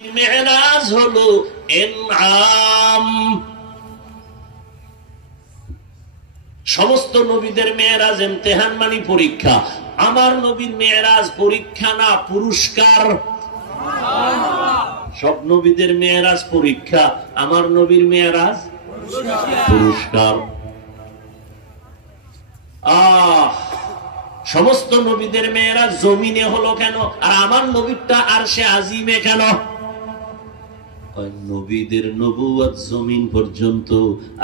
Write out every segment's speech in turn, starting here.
মেরাজ হলো ইনআম। সমস্ত নবীদের মেরাজ ইমতিহান মানে পরীক্ষা। আমার নবীর মেরাজ পরীক্ষা না, পুরস্কার। সব নবীদের মেরাজ পরীক্ষা, আমার নবীর মেরাজ পুরস্কার। সমস্ত নবীদের মেরাজ জমিনে হলো কেন, আর আমার নবীরটা আরশে আজিমে কেন? নবীদের নবুয়ত জমিন পর্যন্ত,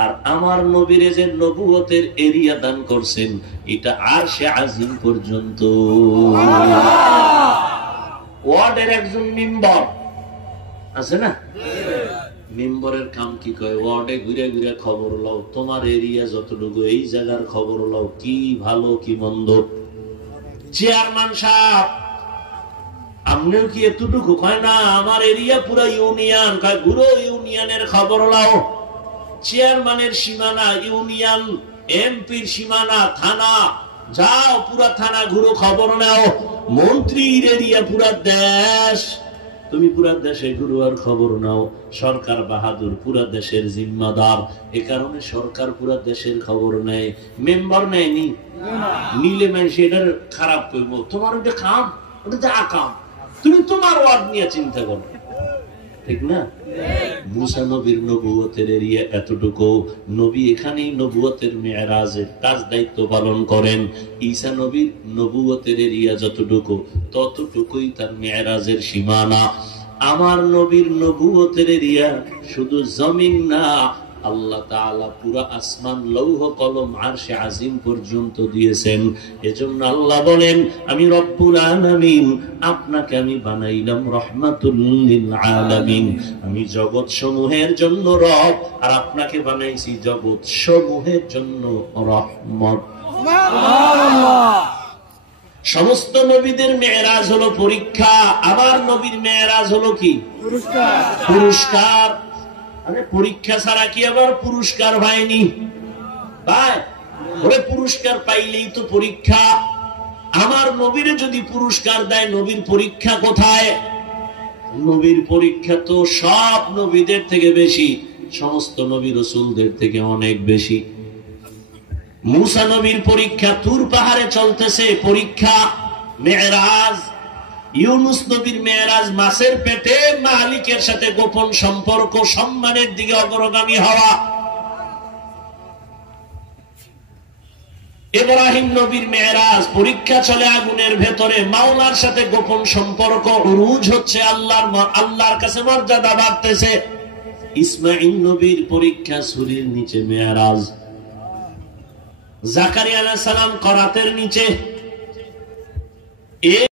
আর আমার নবীর যে নবুয়তের এরিয়া দান করছেন এটা আরশে আজিম পর্যন্ত। ওয়ার্ডের একজন মেম্বার আছে না, মেম্বারের কাম কি কয়? ওয়ার্ডে ঘুরে ঘুরে খবর লও, তোমার এরিয়া যতটুকু এই জায়গার খবর লও, কি ভালো কি মন্দ। চেয়ারম্যান সাহেব আপনিও কি এতটুকু কয় না? আমার এরিয়া পুরো ইউনিয়ন, কয় পুরো ইউনিয়নের খবর লাও। চেয়ারম্যানের সীমানা ইউনিয়ন, এমপির সীমানা থানা, যাও পুরা থানা ঘুরো, খবর নাও। মন্ত্রীর এরিয়া পুরা দেশ, তুমি পুরা দেশে ঘুরো আর খবর নাও। সরকার বাহাদুর পুরা দেশের জিম্মাদার, এ কারণে সরকার পুরা দেশের খবর নেয়। মেম্বার নেয়নি, নিলে মানুষ এটার খারাপ করবো, তোমার ওটা খাম, ওটা আকাম, তুমি তোমার ওয়ার্ড নিয়ে চিন্তা করো, ঠিক না? মুসা নবীর নবুয়তের এরিয়া এতটুকু, নবী এখানেই নবুয়তের মেরাজের কাজ দায়িত্ব পালন করেন। ঈসা নবীর নবুয়তের এরিয়া যতটুকু, ততটুকুই তার মেরাজের সীমানা। আমার নবীর নবুয়তের এরিয়া শুধু জমিন না, আল্লাহ তাআলা পুরা আসমান, লৌহ কলম, আরশে আজিম পর্যন্ত দিয়েছেন। এজন্য আল্লাহ বলেন, আমি রব্বুল আলামিন, আপনাকে আমি বানাইলাম রাহমাতুল লিল আলামিন। আমি জগৎ সমূহের জন্য রব, আর আপনাকে বানাইছি জগৎ সমূহের জন্য রহমত। সমস্ত নবীদের মেরাজ হলো পরীক্ষা, আমার নবীর মেরাজ হলো কি? পুরস্কার। আরে পরীক্ষা ছাড়া কি আবার পুরস্কার পায়নি? ভাই ওরে পুরস্কার পাইলেই তো পরীক্ষা। আমার নবীরে যদি পুরস্কার দেয়, নবীর পরীক্ষা কোথায়? নবীর পরীক্ষা তো সব নবীদের থেকে বেশি, সমস্ত নবী রাসূলদের থেকে অনেক বেশি। মুসা নবীর পরীক্ষা তুর পাহাড়ে চলতেছে, পরীক্ষা মেরাজ। ইউনুস নবীর মেরাজ মাছের পেটে মালিকের সাথে গোপন সম্পর্ক, সম্মানের দিকে অগ্রগামী হওয়া। ইব্রাহিম নবীর মেরাজ পরীক্ষা চলে আগুনের ভেতরে, মাওলার সাথে গোপন সম্পর্ক, উরুজ হচ্ছে, আল্লাহর কাছে মর্যাদা বাড়তেছে। ইসমাঈল নবীর পরীক্ষা সূর্যের নিচে মেরাজ, জাকারিয়া আলাইহিস সালাম করাতের নিচে।